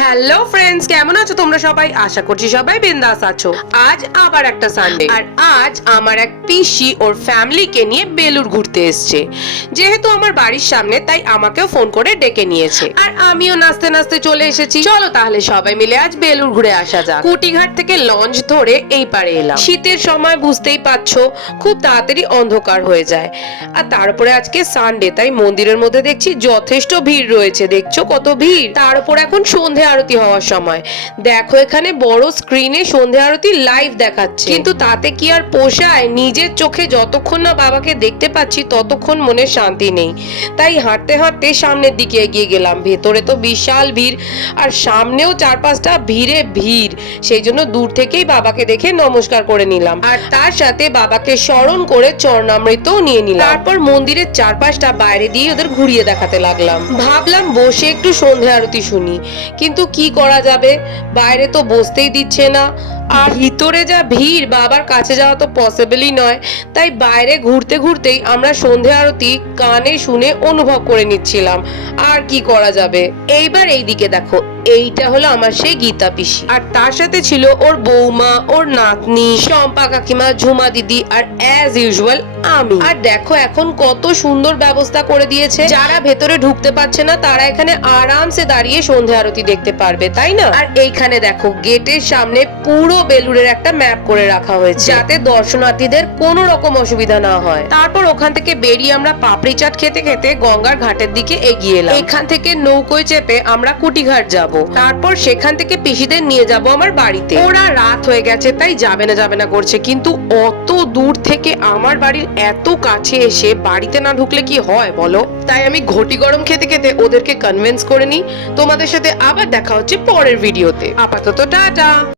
Hello friends, কেমন আছো তোমরা সবাই? আশা করছি সবাই বিন্দাস আছো। আজ আবার একটা সানডে, আর আজ আমার এক পিসি ওর ফ্যামিলিকে নিয়ে বেলুড় ঘুরতে এসছে। যেহেতু আমার বাড়ির সামনে, তাই আমাকেও ফোন করে ডেকে নিয়েছে, আর আমিও নাচতে নাচতে চলে এসেছি। চলো তাহলে সবাই মিলে আজ বেলুড় ঘুরে আসা যাক। কুটিঘাট থেকে লঞ্চ ধরে এই পারে এলাম। শীতের সময় বুঝতেই পারছো, খুব তাড়াতাড়ি অন্ধকার হয়ে যায়। আর তারপরে আজকে সানডে, তাই মন্দিরের মধ্যে দেখছি যথেষ্ট ভিড় রয়েছে। দেখছো কত ভিড়। তার উপর এখন সন্ধে আরতি হওয়ার সময়। দেখো এখানে বড় স্ক্রিনে সন্ধে আরতি লাইভ দেখাচ্ছে, কিন্তু তাতে কি আর পোষায়? নিজের চোখে যতক্ষণ না বাবাকে দেখতে পাচ্ছি ততক্ষণ মনে শান্তি নেই। তাই হাঁটতে হাঁটতে সামনের দিকে এগিয়ে গেলাম। ভেতরে তো বিশাল ভিড়, আর সামনেও চার পাঁচটা ভিড়ে ভিড়। সেই জন্য দূর থেকেই বাবাকে দেখে নমস্কার করে নিলাম, আর তার সাথে বাবাকে স্মরণ করে চরণামৃতও নিয়ে নিলাম। তারপর মন্দিরের চারপাশটা বাইরে দিয়ে ওদের ঘুরিয়ে দেখাতে লাগলাম। ভাবলাম বসে একটু সন্ধে আরতি শুনি, কিন্তু কি করা যাবে, বাইরে তো বসতেই দিচ্ছে না, আর ভিতরে যা ভিড়, বাবার কাছে যাওয়া তো পসিবলই নয়। তাই বাইরে ঘুরতে ঘুরতেই আমরা সন্ধে আরতি কানে শুনে অনুভব করে নিচ্ছিলাম। আর কি করা যাবে। এইবার এইদিকে দেখো, এইটা হলো আমার সেই গীতা পিসি, আর তার সাথে ছিল ওর বৌমা, ওর নাতনি, শম্পা কাকিমা, ঝুমা দিদি, আর অ্যাজ ইউজুয়াল আমি। আর দেখো এখন কত সুন্দর ব্যবস্থা করে দিয়েছে। যারা ভেতরে ঢুকতে পারছে না তারা এখানে আরামসে দাঁড়িয়ে সন্ধে আরতি দেখতে পারবে, তাই না? আর এইখানে দেখো গেটের সামনে পুরো বেলুড়ের একটা ম্যাপ করে রাখা হয়েছে, যাতে দর্শনার্থীদের কোনো রকম অসুবিধা না হয়। তারপর ওখান থেকে বেরিয়ে আমরা পাপড়ি চাট খেতে খেতে গঙ্গার ঘাটের দিকে এগিয়ে এলাম। এখান থেকে নৌকোয় চেপে আমরা কুটিঘাট যাব, তারপর সেখান থেকে পিসিদের নিয়ে যাব আমার বাড়িতে। ওরা রাত হয়ে গেছে তাই যাবে না করছে, কিন্তু অত দূর থেকে আমার বাড়ির এত কাছে এসে বাড়িতে না ঢুকলে কি হয় বলো? তাই আমি ঘটি গরম খেতে খেতে ওদেরকে কনভিন্স করে নিই। তোমাদের সাথে আবার দেখা হচ্ছে পরের ভিডিওতে। আপাতত টাটা।